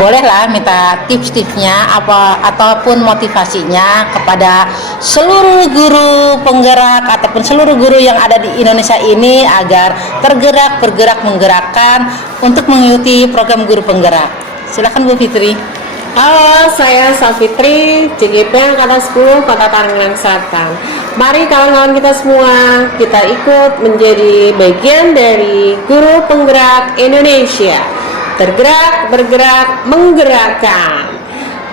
bolehlah minta tips-tipsnya ataupun motivasinya kepada seluruh guru penggerak ataupun seluruh guru yang ada di Indonesia ini agar bergerak menggerakkan untuk mengikuti program guru penggerak. Silakan Bu Fitri. Halo, saya Safitri, CGP Angkatan 10 Kota Tangerang Selatan. Mari kawan-kawan kita semua, kita ikut menjadi bagian dari Guru Penggerak Indonesia. Tergerak, bergerak, menggerakkan.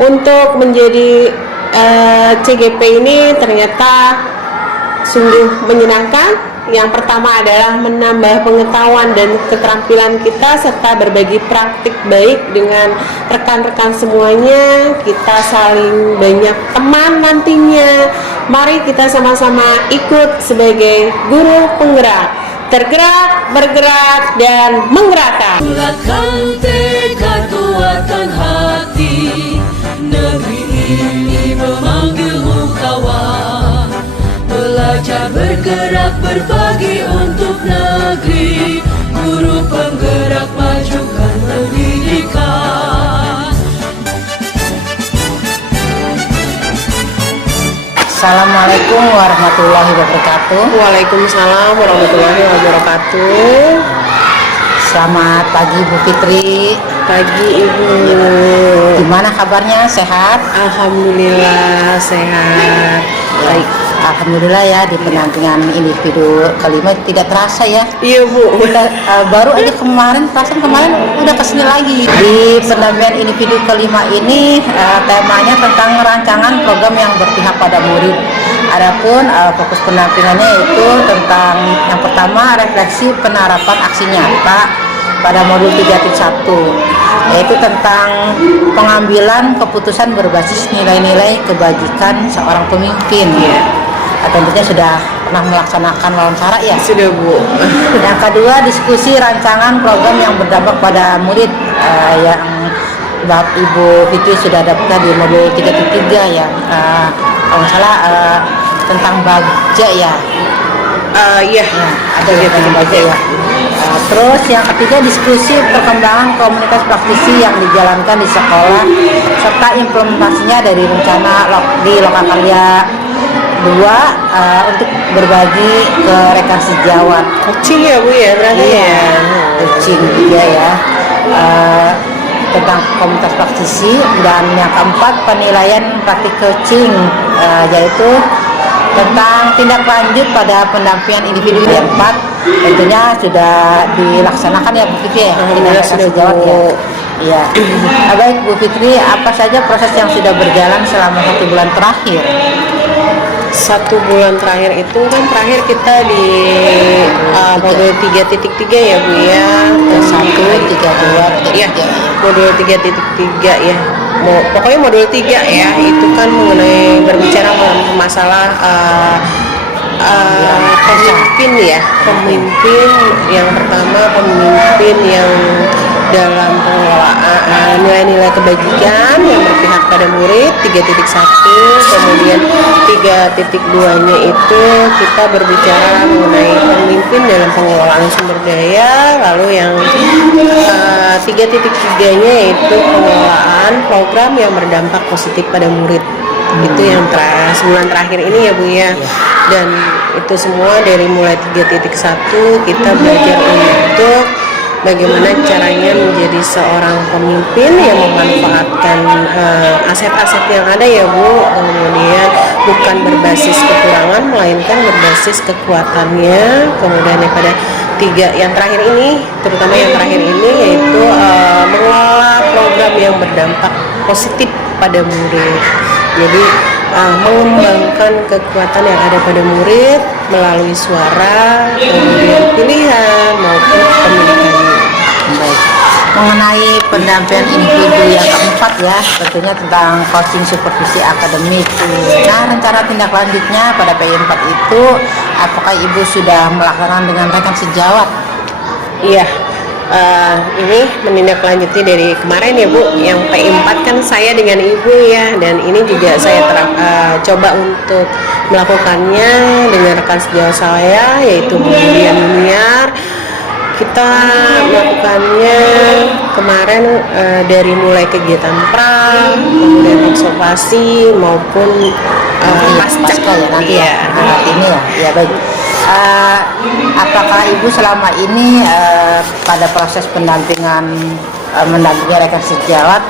Untuk menjadi CGP ini ternyata sungguh menyenangkan. Yang pertama adalah menambah pengetahuan dan keterampilan kita serta berbagi praktik baik dengan rekan-rekan semuanya. Kita saling banyak teman nantinya. Mari kita sama-sama ikut sebagai guru penggerak. Tergerak, bergerak, dan menggerakkan. Kuatkan tekad, kuatkan hati. Negeri ini memanggilmu kawan. Belajar, bergerak, berbagi untuk negeri. Guru penggerak, majukan pendidikan. Assalamualaikum warahmatullahi wabarakatuh. Waalaikumsalam warahmatullahi wabarakatuh. Selamat pagi Bu Fitri. Pagi Ibu. Gimana kabarnya? Sehat? Alhamdulillah sehat. Baik. Alhamdulillah ya, di pendampingan individu kelima tidak terasa ya. Iya Bu. Kita baru aja kemarin udah kesini lagi. Di pendampingan individu kelima ini temanya tentang rancangan program yang berpihak pada murid. Adapun fokus pendampingannya itu tentang yang pertama refleksi penerapan aksi nyata pada modul 3.1, yaitu tentang pengambilan keputusan berbasis nilai-nilai kebajikan seorang pemimpin. Tentunya sudah pernah melaksanakan wawancara ya? Sudah Bu. Yang kedua, diskusi rancangan program yang berdampak pada murid yang Ibu Fitri sudah dapatkan di modul 3.3 ya. Kalau nggak salah tentang baja ya. Iya. Ada tentang baja ya. Terus yang ketiga, diskusi perkembangan komunitas praktisi yang dijalankan di sekolah serta implementasinya dari rencana di Lokakarya 2 untuk berbagi ke rekan sejawat. Coaching ya Bu ya berarti ya. Coaching juga ya. Tentang komunitas praktisi. Dan yang keempat, penilaian praktik coaching, yaitu tentang tindak lanjut pada pendampingan individu. Yang keempat tentunya sudah dilaksanakan ya Bu Fitri ya, Alhamdulillah sudah sejawat Bu. ya. Iya. Baik Bu Fitri, apa saja proses yang sudah berjalan selama 1 bulan terakhir? 1 bulan terakhir itu kan terakhir kita di modul 3.3 ya Bu ya. 1, 3, 2, 3. Ya, modul 3.3 ya. Pokoknya modul 3 ya, itu kan mengenai berbicara masalah pemimpin ya. Pemimpin yang pertama, pemimpin yang dalam pengelolaan nilai-nilai kebajikan yang berpihak pada murid 3.1, kemudian 3.2-nya itu kita berbicara mengenai pemimpin dalam pengelolaan sumber daya, lalu yang 3.3-nya itu pengelolaan program yang berdampak positif pada murid. Itu yang sebulan terakhir ini ya Bu ya. Dan itu semua dari mulai 3.1 kita belajar untuk bagaimana caranya menjadi seorang pemimpin yang memanfaatkan aset-aset yang ada ya Bu, kemudian bukan berbasis kekurangan melainkan berbasis kekuatannya. Kemudian daripada 3 yang terakhir ini, terutama yang terakhir ini, yaitu mengelola program yang berdampak positif pada murid. Jadi mengembangkan kekuatan yang ada pada murid melalui suara, kemudian pilihan maupun pendidikannya. Baik. Mengenai pendampingan individu yang keempat ya, tentunya tentang coaching supervisi akademik. Nah, rencana tindak lanjutnya pada PI4 itu, apakah Ibu sudah melaksanakan dengan rekan sejawat? Iya, ini menindaklanjuti dari kemarin ya Bu, yang PI4 kan saya dengan Ibu ya, dan ini juga saya coba untuk melakukannya dengan rekan sejawat saya, yaitu Bu Dian Yuniar. kita melakukannya kemarin dari mulai kegiatan pra, kemudian observasi maupun pasca ya nanti ya, ini ya baik. Apakah Ibu selama ini pada proses mendampingi rekan sejawat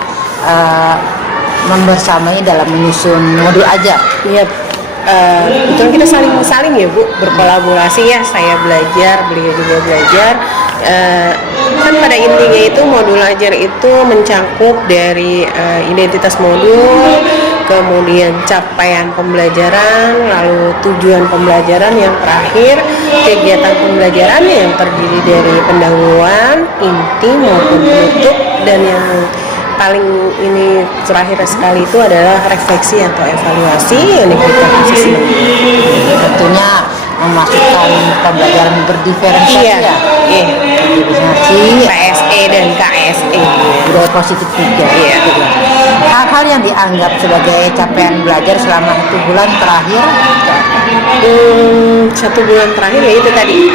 membersamai dalam menyusun modul ajar? Iya, betul, kita saling ya Bu, berkolaborasi ya, saya belajar, beliau juga belajar. Kan pada intinya itu modul ajar itu mencakup dari identitas modul, kemudian capaian pembelajaran, lalu tujuan pembelajaran, yang terakhir kegiatan pembelajaran yang terdiri dari pendahuluan, inti maupun penutup, dan yang paling ini terakhir sekali itu adalah refleksi atau evaluasi yang diberikan assessment. Tentunya memasukkan pembelajaran berdiferensiasi Iya, diferensiasi PSE dan KSE. budaya positif juga. Iya. Hal-hal yang dianggap sebagai capaian belajar selama 1 bulan terakhir. 1 bulan terakhir ya itu tadi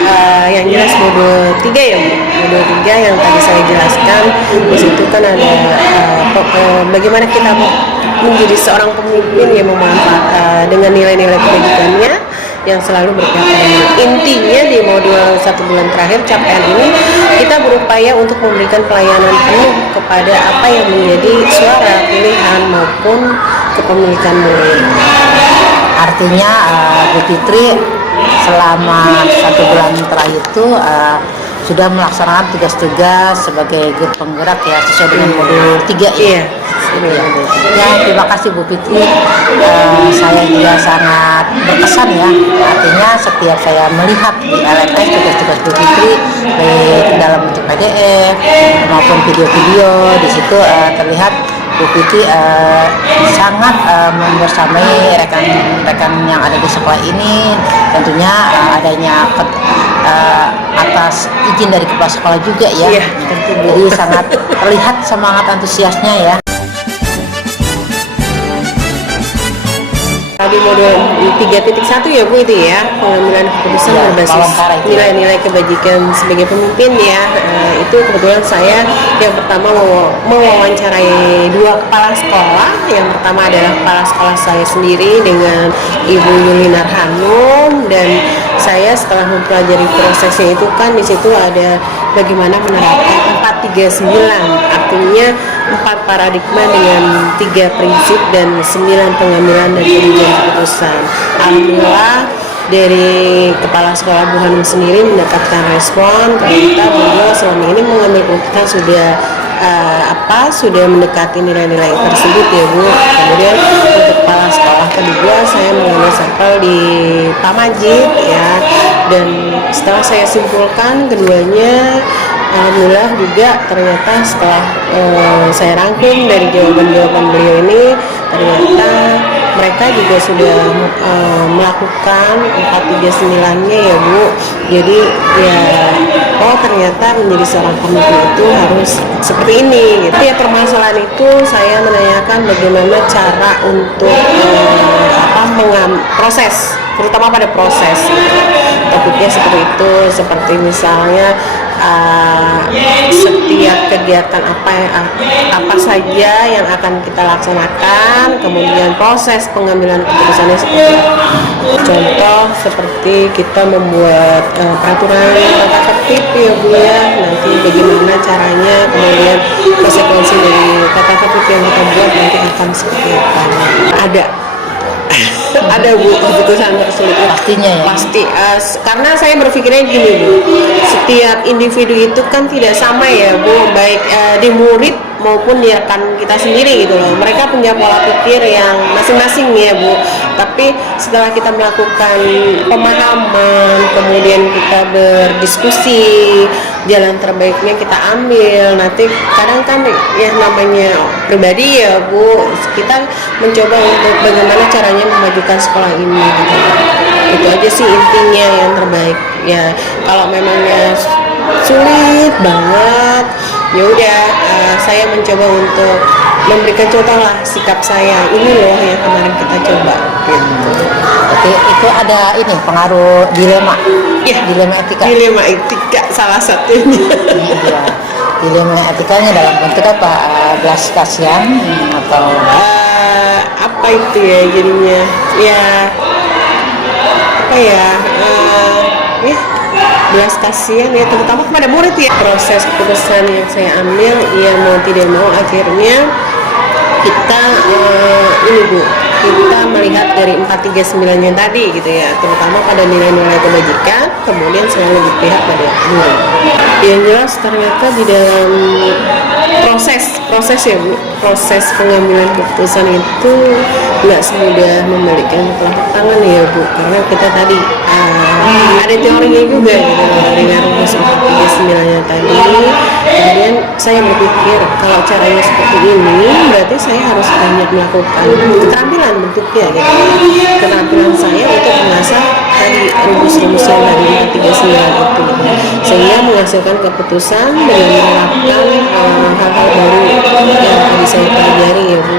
yang jelas modul 3 ya Bu. Modul 3 yang tadi saya jelaskan, di situ kan ada bagaimana kita menjadi seorang pemimpin yang memanfaatkan dengan nilai-nilai kebajikannya yang selalu berpihak pada murid. Intinya di modul 1 bulan terakhir capaian ini kita berupaya untuk memberikan pelayanan penuh kepada apa yang menjadi suara, pilihan maupun kepemilikan murid. Artinya Bu Fitri selama 1 bulan terakhir itu sudah melaksanakan tugas-tugas sebagai guru penggerak ya, sesuai dengan modul 3 ya. Iya. Ya, terima kasih Bu Fitri. Saya juga sangat berkesan ya. Artinya setiap saya melihat di LMS tugas-tugas Bu Fitri, baik dalam bentuk PDF maupun video-video, di situ terlihat Bu Fitri sangat membersamai rekan-rekan yang ada di sekolah ini. Tentunya adanya atas izin dari kepala sekolah juga ya. Iya. Jadi sangat terlihat semangat antusiasnya ya. Di modul 3.1 ya Bu itu ya, pengambilan keputusan Ya, berbasis Palangkaraya itu. nilai-nilai kebajikan sebagai pemimpin ya. Itu kebetulan saya yang pertama mewawancarai 2 kepala sekolah. Yang pertama adalah kepala sekolah saya sendiri dengan Ibu Yulinar Hanum, dan saya setelah mempelajari prosesnya itu kan di situ ada bagaimana menerapkan 439, artinya 4 paradigma dengan 3 prinsip dan 9 pengambilan dan pengambilan keputusan. Alhamdulillah dari kepala sekolah Bu Hanum sendiri mendapatkan respon, ternyata beliau selama ini mengambil keputusan sudah mendekati nilai-nilai tersebut ya Bu. Kemudian untuk kepala sekolah kedua saya mengambil sampel di Pak Majid ya, dan setelah saya simpulkan keduanya, alhamdulillah juga ternyata setelah saya rangkum dari jawaban-jawaban beliau ini, ternyata mereka juga sudah melakukan 439-nya ya Bu. Jadi ya, ternyata menjadi seorang pemimpin itu harus seperti ini gitu. Ya, permasalahan itu saya menanyakan bagaimana cara untuk proses, terutama pada proses gitu. Topiknya seperti itu, seperti misalnya setiap kegiatan apa saja yang akan kita laksanakan, kemudian proses pengambilan keputusannya seperti apa. Contoh seperti kita membuat peraturan tata tertib ya Bu ya, nanti bagaimana caranya, kemudian konsekuensi dari tata tertib yang kita buat nanti akan seperti apa. Ada Bu keputusan tersebut Pastinya ya. pasti, karena saya berpikirnya gini Bu, setiap individu itu kan tidak sama ya Bu, baik di murid maupun di rekan kita sendiri gitu loh. Mereka punya pola pikir yang masing-masing ya Bu, tapi setelah kita melakukan pemahaman, kemudian kita berdiskusi, jalan terbaiknya kita ambil. Nanti kadang kan ya namanya pribadi ya Bu, kita mencoba untuk bagaimana caranya memajukan sekolah ini gitu. Itu aja sih intinya yang terbaik ya. Kalau memangnya sulit banget ya udah saya mencoba untuk memberikan contoh lah sikap saya ini loh yang kemarin kita coba gitu. Oke, itu ada ini pengaruh dilema. Ya, Dilema etika. dilema etika salah satunya. Iya. Dilema etikanya dalam bentuk apa? Belas kasihan atau Apa itu ya jadinya ya apa ya ya belas kasihan ya terutama kepada murid ya. Proses keputusan yang saya ambil ya mau tidak mau akhirnya kita ini Bu, kita melihat dari 439-nya tadi gitu ya, terutama pada nilai-nilai kebajikan, kemudian selalu berpihak pada murid. Yang jelas ternyata di dalam proses ya Bu, proses pengambilan keputusan itu nggak semudah membalikan telapak tangan ya Bu, karena kita tadi ada teorinya juga gitu dengan rumus 439-nya tadi. Kemudian saya berpikir kalau caranya seperti ini berarti saya harus banyak melakukan keterampilan bentuknya gitu, keterampilan saya untuk mengasah tadi rumus-rumus yang dari 439 itu gitu. Sehingga menghasilkan keputusan dengan menerapkan hal-hal baru yang tadi saya pelajari ya Bu.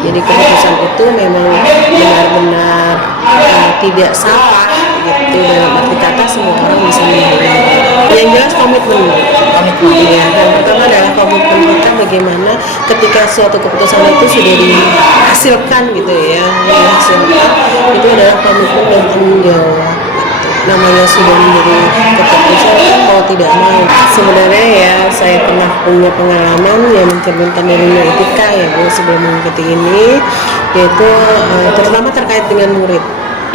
Jadi keputusan itu memang benar-benar tidak salah gitu, dalam arti kata semua orang bisa menilai. Yang jelas komitmen. Ya, yang pertama adalah komitmen kita bagaimana ketika suatu keputusan itu sudah dihasilkan gitu ya, dihasilkan itu adalah komitmen dan tanggung jawab. Namanya sudah menjadi keputusan kan mau tidak mau. Sebenarnya ya saya pernah punya pengalaman yang mencerminkan dari nilai etika ya Bu sebelum mengikuti ini, yaitu terutama terkait dengan murid.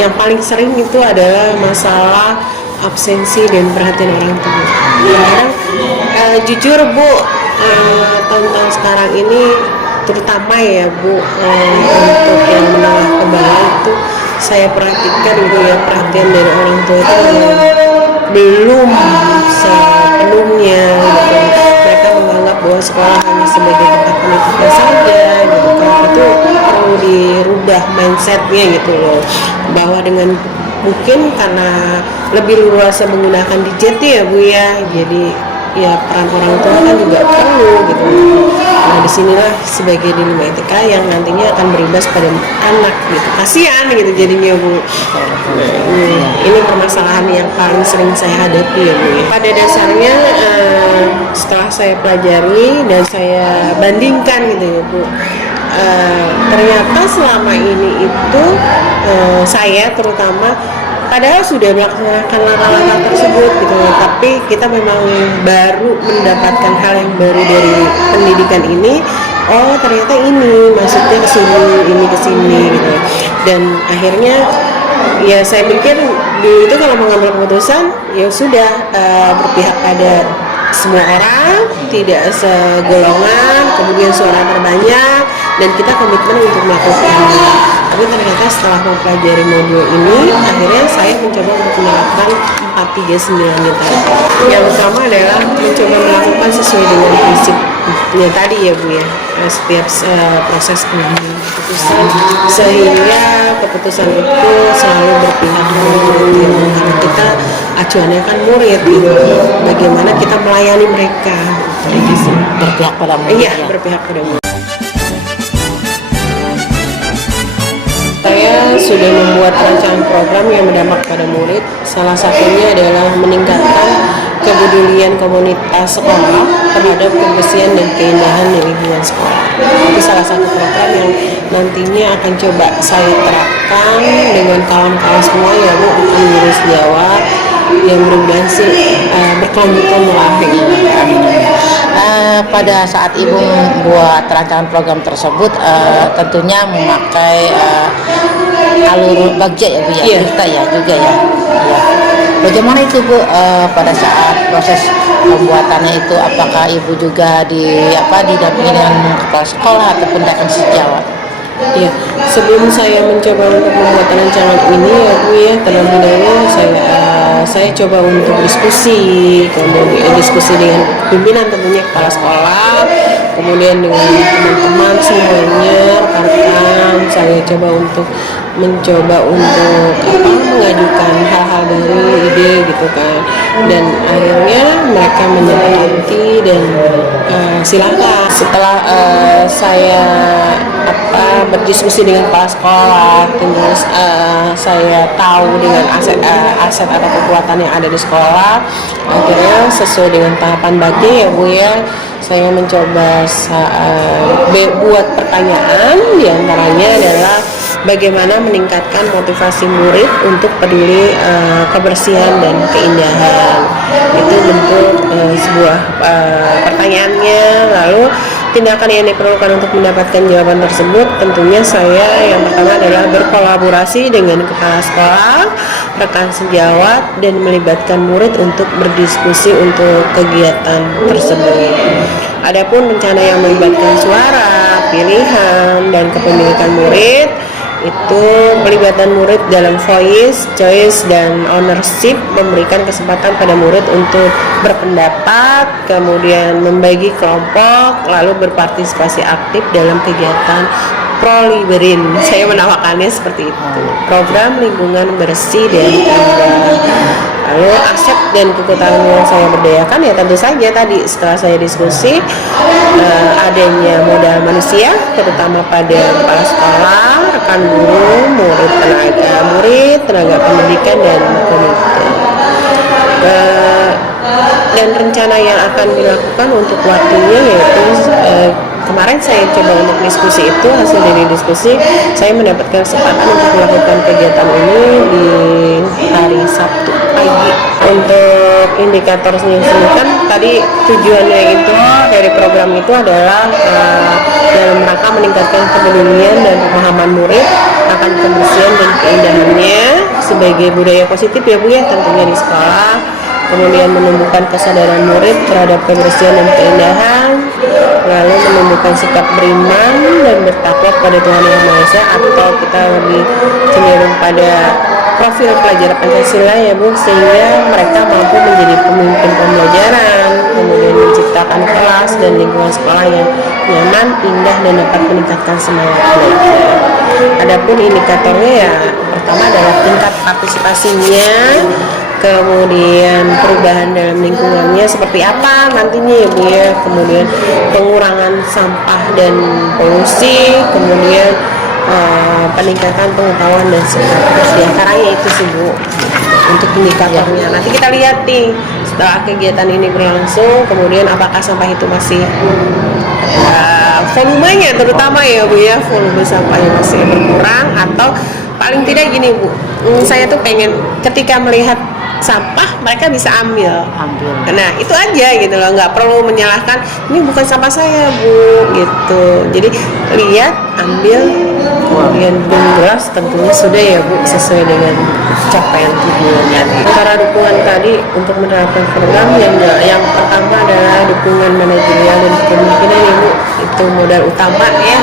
Yang paling sering itu adalah masalah absensi dan perhatian orang tua. Kadang jujur Bu, tahun-tahun sekarang ini terutama ya Bu, untuk yang menengah ke bawah itu saya perhatikan gitu ya, perhatian dari orang tua itu belum sepenuhnya gitu. Mereka menganggap bahwa sekolah hanya sebagai tempat pendidikan saja gitu kan. Itu perlu dirubah mindsetnya gitu loh, bahwa dengan mungkin karena lebih luas menggunakan gadget ya Bu ya, jadi ya peran orang tua kan juga perlu gitu. Nah disinilah sebagai dilema etika yang nantinya akan berimbas pada anak gitu, kasihan gitu jadinya Bu. Ini permasalahan yang paling sering saya hadapi ya Bu. Pada dasarnya setelah saya pelajari dan saya bandingkan gitu ya Bu, ternyata selama ini itu saya terutama padahal sudah melaksanakan langkah-langkah tersebut gitu, tapi kita memang baru mendapatkan hal yang baru dari pendidikan ini. Oh ternyata ini maksudnya kesini, ini kesini gitu. Dan akhirnya ya saya pikir dulu itu kalau mengambil keputusan ya sudah berpihak pada semua orang, tidak segolongan, kemudian suara terbanyak, dan kita komitmen untuk melakukannya. Tapi ternyata setelah mempelajari modul ini, akhirnya saya mencoba untuk menerapkan 439-nya tadi. Yang pertama adalah mencoba melakukan sesuai dengan prinsipnya tadi ya Bu ya, setiap proses pengambilan keputusan, sehingga keputusan itu selalu berpihak pada murid. Karena kita acuannya kan murid gitu, bagaimana kita melayani mereka. berpihak pada murid? Iya, berpihak pada murid. Saya sudah membuat rancangan program yang berdampak pada murid. Salah satunya adalah meningkatkan kepedulian komunitas sekolah terhadap kebersihan dan keindahan di lingkungan sekolah. Itu salah satu program yang nantinya akan coba saya terapkan dengan kawan-kawan semua ya Bu, bukan guru sejawat yang mudah-mudahan sih berkelanjutan lahir. Pada saat Ibu membuat rancangan program tersebut, tentunya memakai alur bagja ya Bu ya, Iya. kita ya juga ya. Iya. Bagaimana itu Bu pada saat proses pembuatannya itu? Apakah Ibu juga didampingi dengan kepala sekolah ataupun dekan sejawat? Ya, sebelum saya mencoba untuk membuat rancangan ini ya Bu ya, terlebih dahulu saya coba untuk diskusi, kemudian diskusi dengan pimpinan tentunya kepala sekolah, kemudian dengan teman-teman semuanya, rekan-rekan. Saya mencoba untuk mengajukan hal-hal baru, ide gitu kan, dan akhirnya mereka menyepakati dan silakan. Setelah saya berdiskusi dengan kepala sekolah, terus saya tahu dengan aset atau kekuatan yang ada di sekolah, akhirnya sesuai dengan tahapan bakti ya Bu ya, saya mencoba buat pertanyaan, diantaranya adalah bagaimana meningkatkan motivasi murid untuk peduli kebersihan dan keindahan. Itu bentuk sebuah pertanyaannya. Lalu tindakan yang diperlukan untuk mendapatkan jawaban tersebut, tentunya saya yang pertama adalah berkolaborasi dengan kepala sekolah, rekan sejawat, dan melibatkan murid untuk berdiskusi untuk kegiatan tersebut. Adapun rencana yang melibatkan suara, pilihan, dan kepemilikan murid, itu pelibatan murid dalam voice, choice, dan ownership, memberikan kesempatan pada murid untuk berpendapat, kemudian membagi kelompok, lalu berpartisipasi aktif dalam kegiatan Proliberin. Saya menamakannya seperti itu, program lingkungan bersih dan indah. Lalu aset dan kekuatan yang saya berdayakan ya tentu saja tadi setelah saya diskusi, adanya modal manusia terutama pada kepala sekolah, rekan guru, tenaga pendidikan, dan komite. Dan rencana yang akan dilakukan untuk waktunya yaitu kemarin saya coba untuk diskusi itu, hasil dari diskusi saya mendapatkan kesempatan untuk melakukan kegiatan ini di hari Sabtu pagi. Untuk indikatornya sendiri kan tadi tujuannya itu dari program itu adalah dalam rangka meningkatkan kepedulian dan pemahaman murid akan kebersihan dan keindahannya sebagai budaya positif ya Bu ya, tentunya di sekolah. Kemudian menumbuhkan kesadaran murid terhadap kebersihan dan keindahan, lalu menumbuhkan sikap beriman dan bertakwa kepada Tuhan Yang Maha Esa, atau kita lebih cenderung pada profil pelajar Pancasila ya Bu, sehingga mereka mampu menjadi pemimpin pembelajaran, kemudian menciptakan kelas dan lingkungan sekolah yang nyaman, indah, dan dapat meningkatkan semangat belajar. Adapun indikatornya ya pertama adalah tingkat partisipasinya, kemudian perubahan dalam lingkungannya seperti apa nantinya ya Bu ya, kemudian pengurangan sampah dan polusi, kemudian peningkatan pengetahuan dan sikap bersih. Caranya itu sih Bu untuk indikatornya. Nanti kita lihat nih setelah kegiatan ini berlangsung, kemudian apakah sampah itu masih volumenya terutama ya Bu ya, volume sampahnya masih berkurang, atau paling tidak gini Bu, saya tuh pengen ketika melihat sampah mereka bisa ambil. Nah itu aja gitu loh, nggak perlu menyalahkan ini bukan sampah saya Bu gitu. Jadi lihat, ambil, kemudian jelas tentunya sudah ya Bu, sesuai dengan capaian tujuannya. Antara dukungan tadi untuk menerapkan program yang pertama adalah dukungan manajerial dan kepemimpinan ya Bu, itu modal utama ya.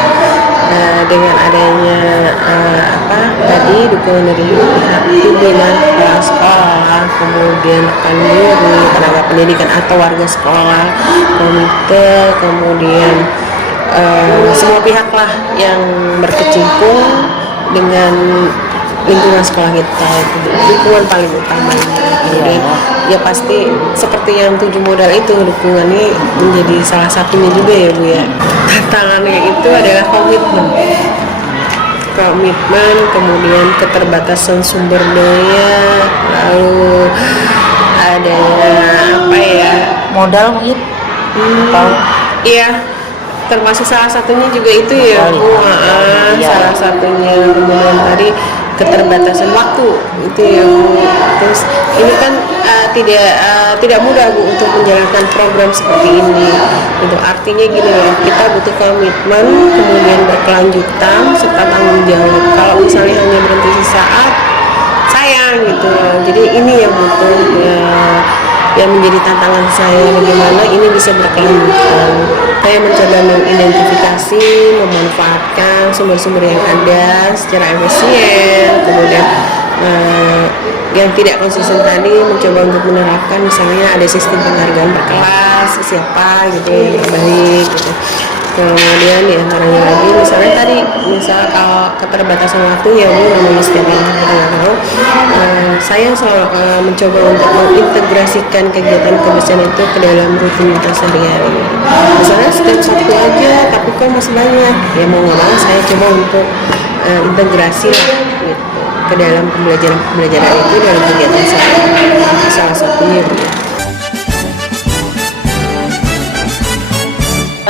Dengan adanya tadi dukungan dari pihak pimpinan kepala sekolah, kemudian rekan guru, tenaga pendidikan atau warga sekolah, komite, kemudian semua pihak lah yang berkecimpung dengan lingkungan sekolah kita, itu dukungan paling utama. Kemudian ya pasti seperti yang 7 modal itu, dukungannya menjadi salah satunya juga ya Bu ya. Tantangannya itu adalah komitmen, kemudian keterbatasan sumber daya, lalu ada modal mungkin iya, termasuk salah satunya juga itu ya Bu. Salah satunya, kemudian tadi keterbatasan waktu itu ya Bu. Terus ini kan tidak mudah Bu untuk menjalankan program seperti ini. Itu artinya gini loh, kita butuh komitmen, kemudian berkelanjutan serta tanggung jawab. Kalau misalnya hanya berhenti sesaat, sayang gitu loh. Jadi ini yang butuh yang menjadi tantangan saya, bagaimana ini bisa berkelanjutan. Saya mencoba mengidentifikasi berkolaborasi, memanfaatkan sumber-sumber yang ada secara efisien, kemudian yang tidak konsisten tadi mencoba untuk menerapkan, misalnya ada sistem penghargaan per kelas siapa gitu yang terbaik gitu. Kemudian diantaranya lagi misalnya tadi kalau keterbatasan waktu ya Bu, namanya setiap orang kita nggak tahu, saya selalu mencoba untuk mengintegrasikan kegiatan kebersihan itu ke dalam rutinitas sehari-hari. Misalnya setiap Sabtu aja tapi kok masih banyak, ya mau nggak mau saya coba untuk integrasi lah gitu ke dalam pembelajaran itu dalam kegiatan saya, salah satunya Bu.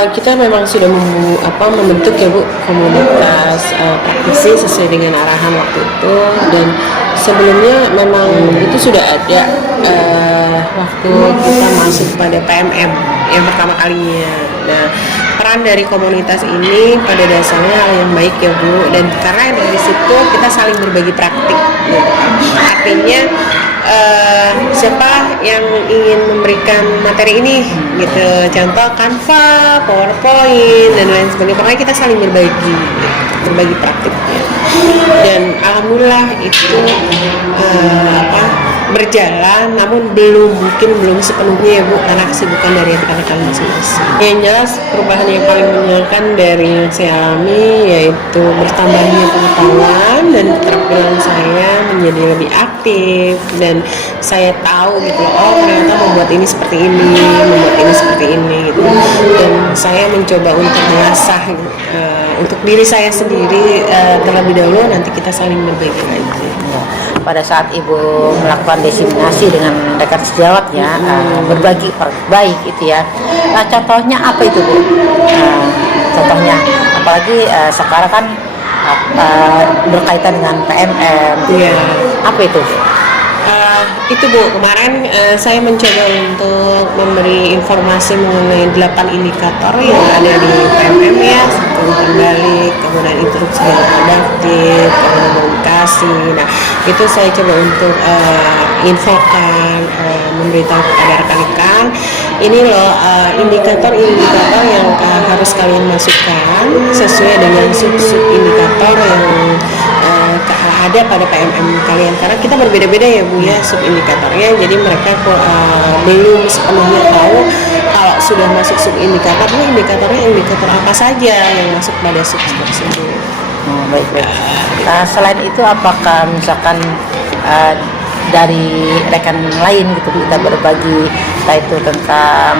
Kita memang sudah membentuk ya Bu komunitas praktisi sesuai dengan arahan waktu itu, dan sebelumnya memang itu sudah ada waktu kita masuk pada PMM yang pertama kalinya. Nah, peran dari komunitas ini pada dasarnya hal yang baik ya Bu, dan karena dari situ kita saling berbagi praktik gitu. Artinya siapa yang ingin memberikan materi ini gitu, contoh Canva, PowerPoint dan lain sebagainya, pokoknya kita saling berbagi praktiknya, dan alhamdulillah itu berjalan, namun belum sepenuhnya ya Bu, karena kesibukan dari rekan-rekan masing-masing. Yang jelas perubahan yang paling menyenangkan dari yang saya alami yaitu bertambahnya pengetahuan dan keterampilan saya menjadi lebih aktif, dan saya tahu gitu oh ternyata membuat ini seperti ini, membuat ini seperti ini gitu, dan saya mencoba untuk mengasah untuk diri saya sendiri terlebih dahulu, nanti kita saling berbagi lagi. Pada saat Ibu melakukan diseminasi dengan rekan sejawat ya, berbagi baik itu ya. Nah, contohnya apa itu Bu? Contohnya apalagi sekarang kan berkaitan dengan PMM. Iya. Apa itu? Itu Bu, kemarin saya mencoba untuk memberi informasi mengenai 8 indikator yang ada di PMM ya, umpan balik, kemudian instruksi yang adaptif, komunikasi. Nah, itu saya coba untuk infokan, memberitahu kepada rekan-rekan, ini loh indikator-indikator yang harus kalian masukkan sesuai dengan sub-sub indikator yang ada pada PMM kalian, karena kita berbeda-beda ya Bu ya sub indikatornya, jadi mereka belum sepenuhnya tahu kalau sudah masuk sub indikatornya indikator apa saja yang masuk pada sub tersebut. Baik. Selain itu apakah misalkan dari rekan lain gitu kita berbagi itu tentang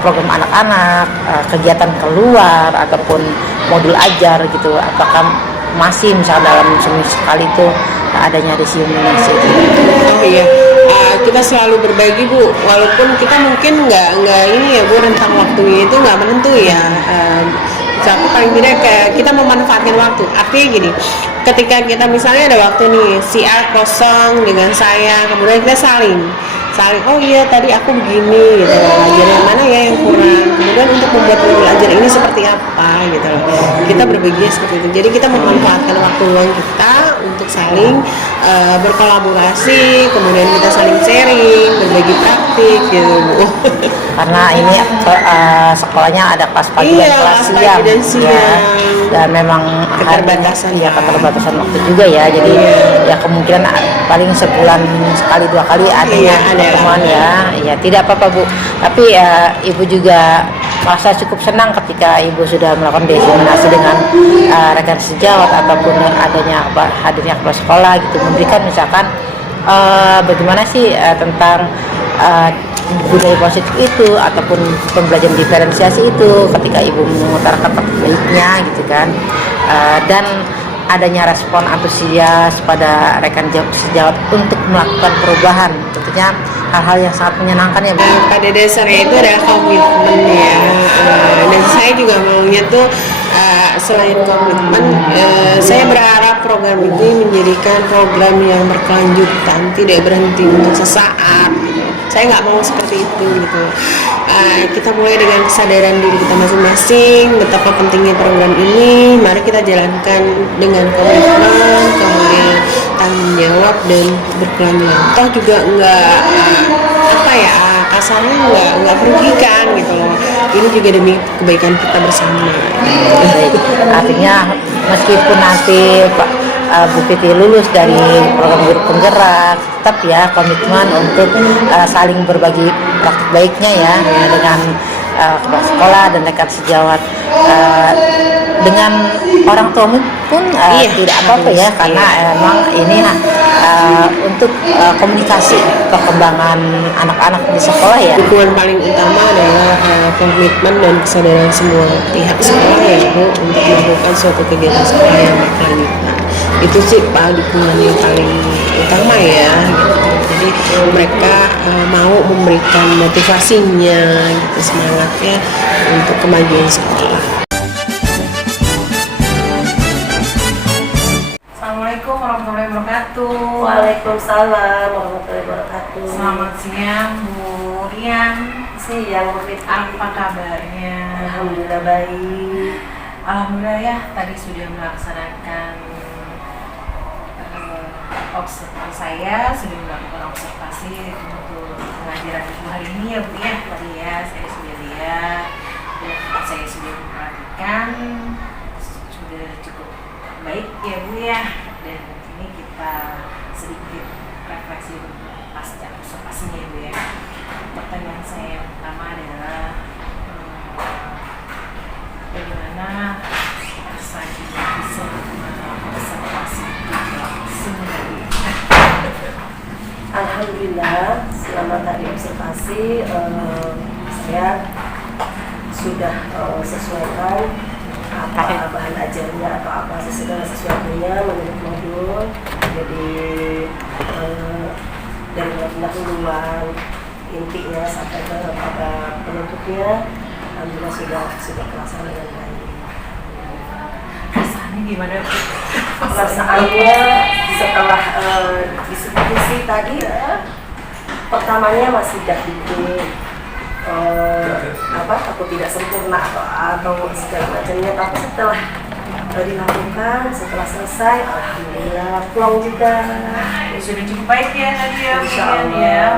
program anak-anak, kegiatan keluar ataupun modul ajar gitu, apakah masih misalnya dalam seminggu sekali itu adanya diseminasi? Oh iya, kita selalu berbagi Bu, walaupun kita mungkin nggak ini ya Bu, rentang waktunya itu nggak menentu ya, tapi paling tidak kita memanfaatkan waktu. Artinya gini, ketika kita misalnya ada waktu nih si A kosong dengan saya, kemudian kita saling oh iya tadi aku begini gitu, ajar yang mana ya yang kurang, kemudian untuk membuat modul ajar ini seperti apa gitu loh, kita berbagi seperti itu. Jadi kita memanfaatkan waktu luang kita untuk saling berkolaborasi, kemudian kita saling sharing, berbagi praktik gitu Bu. Karena ini sekolahnya ada kelas pagi dan kelas siang ya, dan memang keterbatasan waktu juga ya, jadi ya kemungkinan paling sebulan sekali 2 kali ada pertemuan ya tidak apa-apa Bu, tapi Ibu juga merasa cukup senang ketika Ibu sudah melakukan diseminasi dengan rekan sejawat ataupun adanya hadirnya kepala sekolah gitu, memberikan misalkan bagaimana sih tentang budaya positif itu ataupun pembelajaran diferensiasi itu ketika Ibu mengutarakan baiknya gitu kan, dan adanya respon antusias pada rekan sejawat untuk melakukan perubahan, tentunya hal-hal yang sangat menyenangkan ya Bu. Pada dasarnya itu adalah komitmen ya, dan saya juga maunya tuh selain komitmen, saya berharap program ini menjadikan program yang berkelanjutan, tidak berhenti untuk sesaat gitu. Saya nggak mau seperti itu gitu. Kita mulai dengan kesadaran diri kita masing-masing betapa pentingnya program ini, mari kita jalankan dengan komitmen, kemudian tanggung jawab dan berkelanjutan. Toh juga nggak kasarnya nggak merugikan gitu loh. Ini juga demi kebaikan kita bersama. Baik. Artinya meskipun nanti Pak Bu Piti lulus dari program guru penggerak, tetap ya komitmen untuk saling berbagi praktik baiknya ya dengan kepala sekolah dan rekan sejawat. Dengan orang tua pun tidak apa-apa ya, karena emang ini untuk komunikasi perkembangan anak-anak di sekolah ya. Dukungan paling utama adalah komitmen dan kesadaran semua pihak sekolah ya Bu untuk melakukan suatu kegiatan sekolah yang berkelanjutan. Itu sih Pak dukungan yang paling utama ya gitu. Jadi mereka mau memberikan motivasinya gitu, semangatnya untuk kemajuan sekolah. Assalamualaikum warahmatullahi wabarakatuh. Waalaikumsalam warahmatullahi wabarakatuh. Selamat siang Bu Rian. Siang Bu Fitri. Apa kabarnya? Alhamdulillah baik. Alhamdulillah ya, tadi sudah melaksanakan observasi, saya sudah melakukan observasi untuk pengajaran Ibu hari ini ya Bu ya. Tadi ya saya sudah lihat dan saya sudah memperhatikan sudah cukup baik ya Bu ya. Dan ini kita sedikit refleksi pasca observasinya ya Bu ya. Pertanyaan saya yang pertama adalah bagaimana rasanya bisa observasi sebenarnya. Alhamdulillah selama tadi observasi saya sudah sesuaikan apa bahan ajarnya atau apa segala sesuatunya menurut modul. Jadi dari pendahuluan intinya sampai pada penutupnya alhamdulillah sudah terlaksana dengan baik. Rasanya gimana Bu? Perasaannya setelah diskusi tadi pertamanya masih dikit takut tidak sempurna atau segala macamnya, tapi setelah dilakukan, setelah selesai alhamdulillah plong juga. Sudah cukup baik ya tadi ya Bu Insya Rian Allah. ya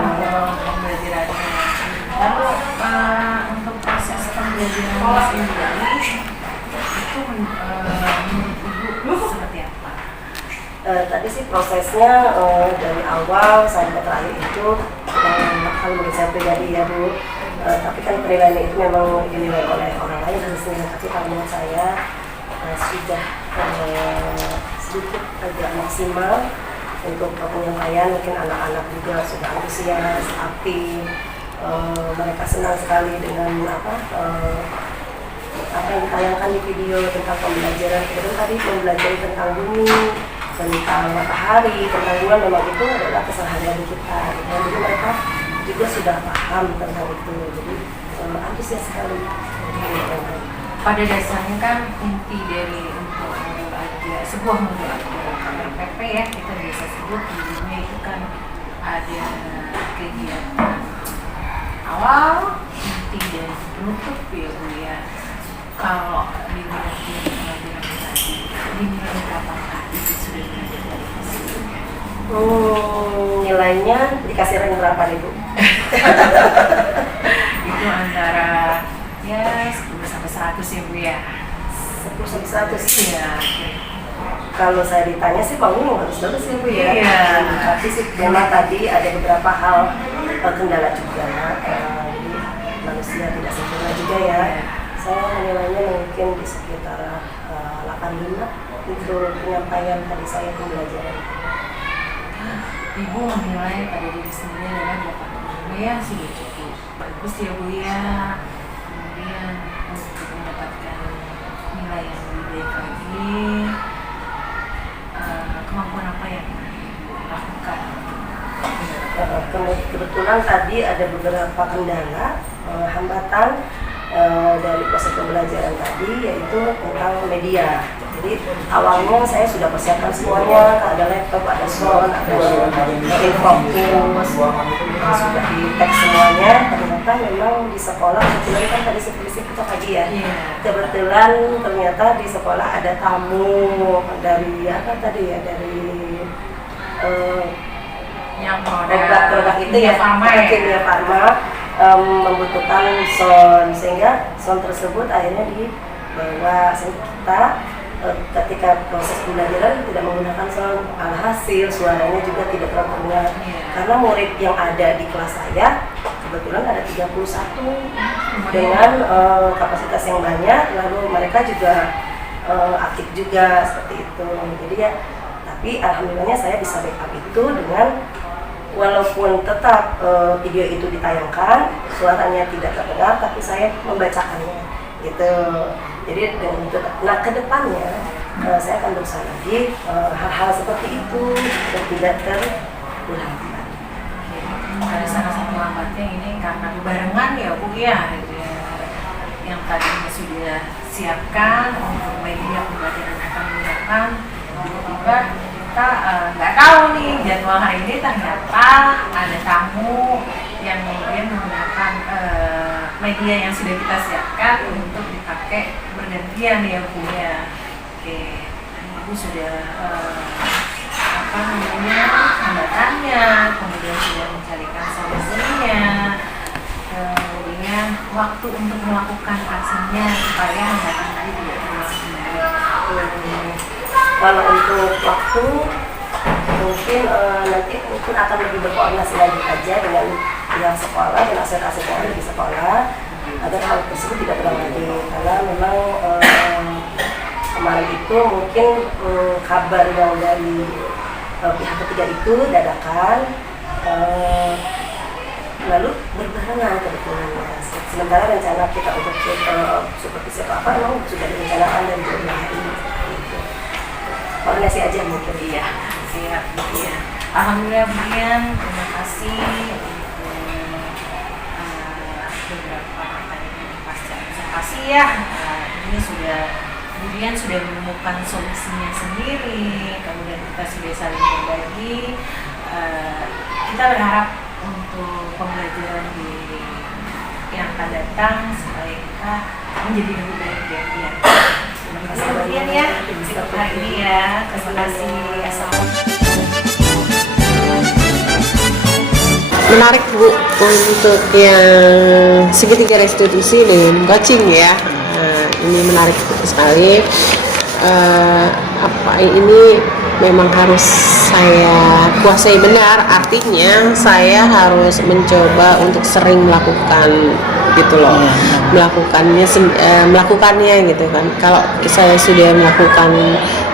pembelajarannya. Lalu untuk proses pembelajaran sendiri itu menurut Ibu seperti apa? Tadi sih prosesnya dari awal sampai terakhir itu kalau menurut saya pribadi ya Bu, tapi kan penilaian itu memang dinilai oleh orang lain khususnya, tapi kalau menurut saya sudah sedikit agak maksimal untuk penyampaian. Mungkin anak-anak juga sudah antusias, aktif, mereka senang sekali dengan apa yang ditayangkan di video tentang pembelajaran. Kemudian tadi mempelajari tentang bumi, tentang matahari, tentang bulan, memang itu adalah keseharian kita. Dan jadi mereka juga sudah paham tentang itu, jadi antusias sekali. Pada dasarnya kan inti dari untuk sebuah modul RPP ya, kita biasa sebut intinya itu kan ada kegiatan awal, inti dan penutup ya Bu ya. Kalau dibilang pembelajaran tadi, dinilai apakah itu sudah berada dari hasilnya? Nilainya dikasih rank berapa nih Bu? Itu antara ya 10 sampai 100 ya Bu ya. 10 sampai 100. Iya. Kalau saya ditanya sih bangun harus bagus ya Bu ya. Iya. Tapi sih memang tadi ada beberapa hal kendala juga. Jadi manusia tidak sempurna juga ya. Saya menilainya mungkin di sekitar 85 itu penyampaian tadi saya pembelajaran. Ibu menilai pada diri sendiri adalah 85 ya, sudah cukup bagus ya Bu ya. Kemudian untuk mendapatkan nilai yang lebih baik lagi, kemampuan apa yang Ibu lakukan? Kebetulan tadi ada beberapa kendala, hambatan dari proses pembelajaran tadi, yaitu tentang media. Jadi awalnya saya sudah persiapkan semuanya, ada laptop, ada sound, ada infokus, sudah di tag semuanya. Ternyata memang di sekolah, kebetulan kan tadi seperti kita tadi ya, kebetulan ternyata di sekolah ada tamu dari apa tadi ya, dari Yang produk itu ya, Farma ya? Kimia Farma. membutuhkan sound, sehingga sound tersebut akhirnya dibawa sehingga kita ketika proses pembelajaran tidak menggunakan sound, alhasil suaranya juga tidak terdengar. Karena murid yang ada di kelas saya kebetulan ada 31 dengan kapasitas yang banyak, lalu mereka juga aktif juga seperti itu. Jadi ya, tapi alhamdulillahnya saya bisa backup itu dengan walaupun tetap video itu ditayangkan, suaranya tidak terdengar, tapi saya membacakannya gitu. Jadi dengan itu, nah kedepannya saya akan berusaha lagi hal-hal seperti itu dan tidak terulang kembali. Ada salah satu lambatnya ini karena barengan ya Bu ya, yang tadinya sudah siapkan untuk media pembelajaran akan menggunakan, tiba-tiba kita nggak tahu nih jadwal hari ini ternyata ada tamu yang kemudian menggunakan media yang sudah kita siapkan untuk dipakai bergantian ya Bu ya. Oke, Ibu sudah hambatannya, kemudian sudah mencarikan solusinya, kemudian waktu untuk melakukan aksinya supaya hambatan tadi tidak terulang kembali. Kalau untuk waktu mungkin nanti mungkin akan lebih berkoordinasi lagi aja dengan pihak sekolah dan aset-aset yang ada di sekolah agar hal tersebut tidak terulang lagi, karena memang kemarin itu mungkin kabar yang dari pihak ketiga itu dadakan, lalu berbarengan kebetulannya. Sementara rencana kita untuk supervisi apa memang sudah direncanakan dari jauh hari. Gitu. Koordinasi aja mungkin. Iya, siap Bu ya. Alhamdulillah Bu Dian, terima kasih untuk beberapa pertanyaan pasca observasi ya. Ini sudah kemudian sudah menemukan solusinya sendiri, kemudian kita sudah saling berbagi. Kita berharap untuk pembelajaran di yang akan datang supaya kita menjadi lebih baik ya. Terima kasih Bu Dian ya untuk hari ini ya. Terima kasih. Assalamualaikum. Menarik Bu untuk yang segitiga restitusi dan coaching ya. Ini menarik sekali. Apa ini memang harus saya kuasai benar, artinya saya harus mencoba untuk sering melakukan gitu loh, melakukannya gitu kan. Kalau saya sudah melakukan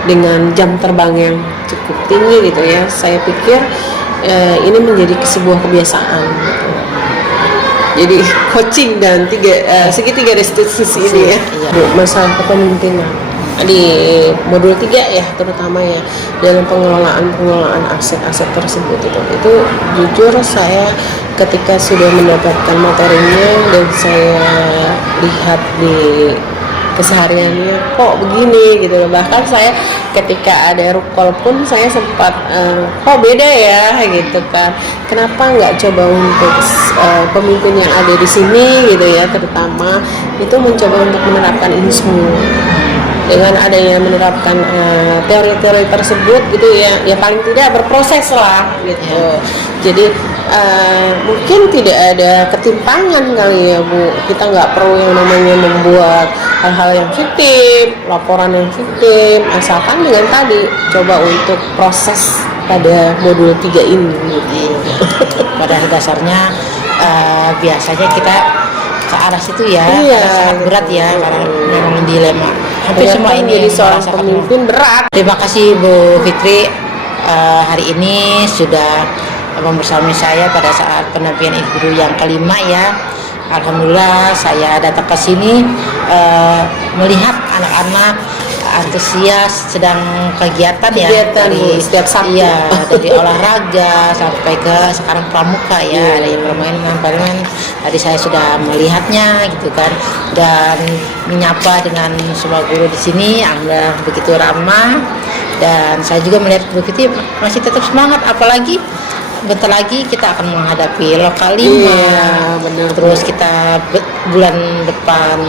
dengan jam terbang yang cukup tinggi gitu ya, saya pikir ini menjadi sebuah kebiasaan gitu. Jadi coaching dan segitiga restitusi ini ya, masalah kepemimpinan di modul 3 ya, terutama ya dalam pengelolaan aset-aset tersebut itu jujur saya ketika sudah mendapatkan materinya dan saya lihat di kesehariannya kok begini gitu loh. Bahkan saya ketika ada rukol pun saya sempat kok beda ya gitu kan, kenapa nggak coba untuk pemimpin yang ada di sini gitu ya, terutama itu mencoba untuk menerapkan ini semua. Dengan adanya menerapkan teori-teori tersebut gitu ya paling tidak berproses lah gitu. Jadi mungkin tidak ada ketimpangan kali ya Bu, kita nggak perlu yang namanya membuat hal-hal yang fiktif, laporan yang fiktif, asalkan dengan tadi coba untuk proses pada modul 3 ini gitu. Pada dasarnya biasanya kita ke arah situ ya, sangat berat ya, karena memang dilema. Hampir semua ini jadi seorang pemimpin berat. Terima kasih Bu Fitri, hari ini sudah membersamai saya pada saat pendampingan Ibu Guru yang kelima ya. Alhamdulillah saya datang ke sini melihat anak-anak antusias sedang kegiatan ya, dari setiap Sabtu dari olahraga sampai ke sekarang pramuka ya, ada yang permainan tadi saya sudah melihatnya gitu kan, dan menyapa dengan semua guru di sini. Alhamdulillah begitu ramah, dan saya juga melihat Bu Fitri masih tetap semangat, apalagi bentar lagi kita akan menghadapi lokal 5 benar. Terus kita bulan depan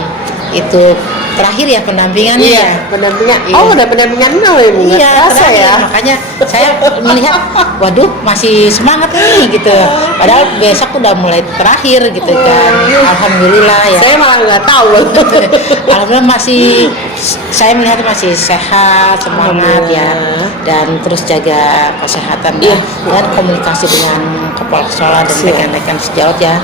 itu terakhir ya pendampingannya. Iya, Ya. pendampingan. Iya. Oh, udah pendampingan now ya, Bu? Nggak Iya, terasa terakhir. ya. Makanya saya melihat, waduh masih semangat nih gitu. Padahal besok udah mulai terakhir gitu kan. Alhamdulillah ya. Saya malah nggak tahu. Alhamdulillah masih, saya melihat masih sehat, semangat ya, Alhamdulillah. dan terus jaga kesehatan Iya. dan komunikasi dengan kepala sekolah dan Siap. rekan-rekan sejawat ya.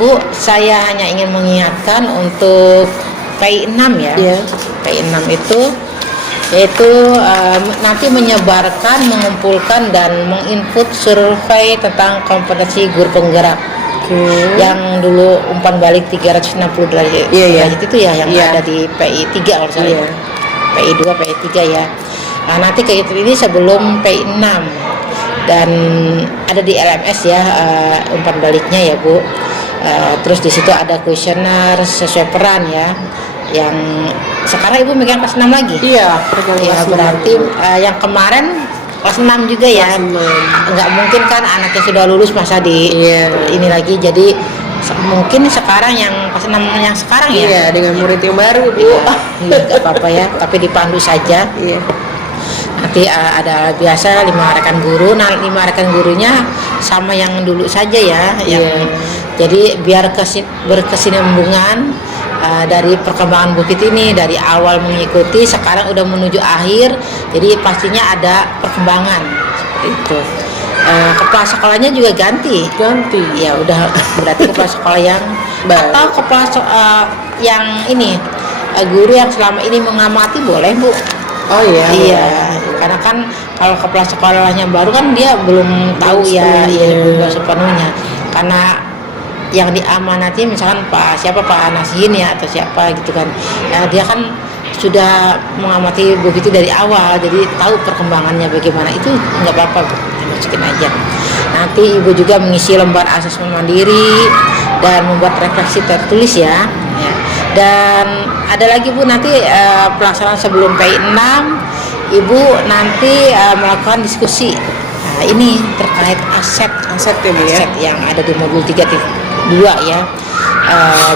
Bu, saya hanya ingin mengingatkan untuk PI 6 ya. Iya. PI 6 itu yaitu nanti menyebarkan, mengumpulkan dan menginput survei tentang kompetensi guru penggerak yang dulu umpan balik 360 derajat, Iya, iya. derajat itu ya yang Iya. ada di PI 3 kalau saya. Iya. PI 2, PI 3 ya. Nah, nanti kayak itu ini sebelum PI 6 dan ada di LMS ya, umpan baliknya ya Bu. Terus di situ ada kuesioner sesuai peran ya. Yang sekarang Ibu megang kelas 6 lagi. Iya, Ya berarti yang kemarin kelas 6 juga ya. Kelas 6. Nggak mungkin kan anaknya sudah lulus masa di Iya. ini lagi. Jadi mungkin sekarang yang kelas 6 yang sekarang ya. Iya, dengan murid yang baru, Bu. Iya, nggak apa-apa ya, tapi dipandu saja. Iya. Nanti ada biasa 5 rekan guru, nah 5 rekan gurunya sama yang dulu saja ya, yang Iya. jadi biar berkesinambungan dari perkembangan Bukit ini dari awal mengikuti sekarang udah menuju akhir, jadi pastinya ada perkembangan seperti itu. Kepala sekolahnya juga ganti. Ganti. Ya udah berarti kepala sekolah yang Baru. atau kepala yang ini guru yang selama ini mengamati boleh Bu. Oh iya. Iya, karena kan kalau kepala sekolahnya baru kan dia belum tahu ya, sepenuhnya. ya belum sepenuhnya. Karena yang diamanati misalkan Pak Nasihin ya atau siapa gitu kan, ya, dia kan sudah mengamati begitu dari awal, jadi tahu perkembangannya bagaimana. Itu nggak apa-apa Bu, masukin aja. Nanti Ibu juga mengisi lembar asesmen mandiri dan membuat refleksi tertulis ya. Dan ada lagi Bu nanti pelaksanaan sebelum PI 6 Ibu nanti melakukan diskusi. Nah, ini terkait aset Ya, Bu, ya. aset yang ada di modul 3.2 ya.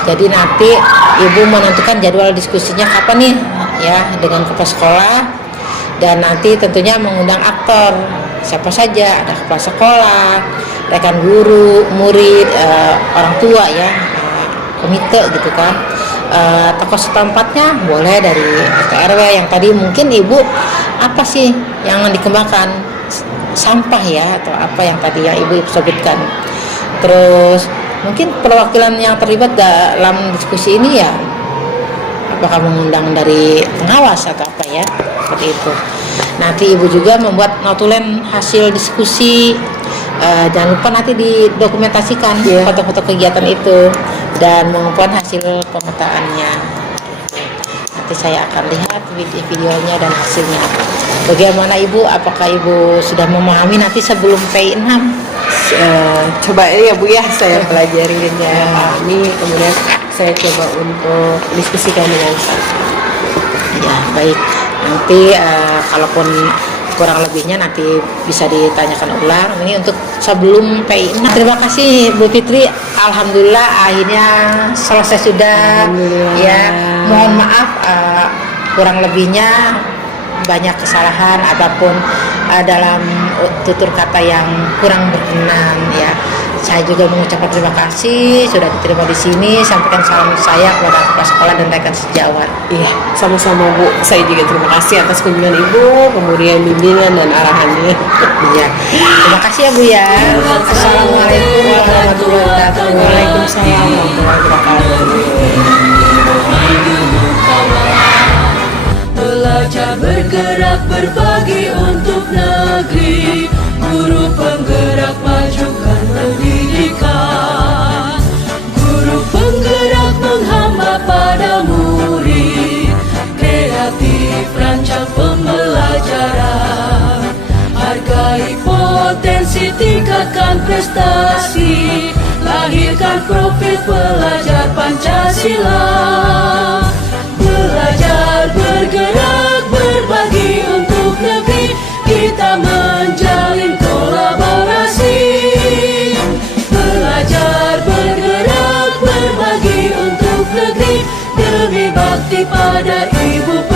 Jadi nanti Ibu menentukan jadwal diskusinya kapan nih ya dengan kepala sekolah, dan nanti tentunya mengundang aktor siapa saja, ada kepala sekolah, rekan guru, murid, orang tua ya, komite gitu kan. Tokoh setempatnya boleh dari RT RW yang tadi mungkin Ibu apa sih yang dikembangkan, sampah ya atau apa yang tadi yang Ibu sebutkan. Terus mungkin perwakilan yang terlibat dalam diskusi ini ya apakah mengundang dari pengawas atau apa ya, seperti itu. Nanti Ibu juga membuat notulen hasil diskusi. Jangan lupa nanti didokumentasikan foto-foto kegiatan itu dan mengumpulkan hasil pemetaannya. Nanti saya akan lihat videonya dan hasilnya. Bagaimana Ibu? Apakah Ibu sudah memahami nanti sebelum PI 6? Coba ya Bu ya, saya pelajari dan saya pahami, kemudian saya coba untuk diskusikan dengan staff. Ya baik. Nanti kalaupun kurang lebihnya nanti bisa ditanyakan ulang. Ini untuk sebelum PI 6. Terima kasih Bu Fitri. Alhamdulillah akhirnya selesai sudah. Alhamdulillah. Ya, mohon maaf kurang lebihnya banyak kesalahan ataupun dalam tutur kata yang kurang berkenan ya. Saya juga mengucapkan terima kasih sudah diterima di sini. Sampaikan salam saya kepada kepala sekolah dan rekan sejawat. Iya, sama-sama Bu. Saya juga terima kasih atas kunjungan Ibu, kemudian bimbingan dan arahannya. Iya. Terima kasih ya Bu ya. Assalamualaikum warahmatullahi wabarakatuh. Waalaikumsalam warahmatullahi wabarakatuh. Belajar bergerak berbagi untuk negeri, guru penggerak majukan pendidikan, guru penggerak menghamba pada murid, kreatif rancang pembelajaran, hargai potensi tingkatkan prestasi, lahirkan profil pelajar Pancasila. Belajar bergerak berbagi untuk negeri, kita menjalin kolaborasi. Belajar bergerak berbagi untuk negeri, demi berbakti pada ibu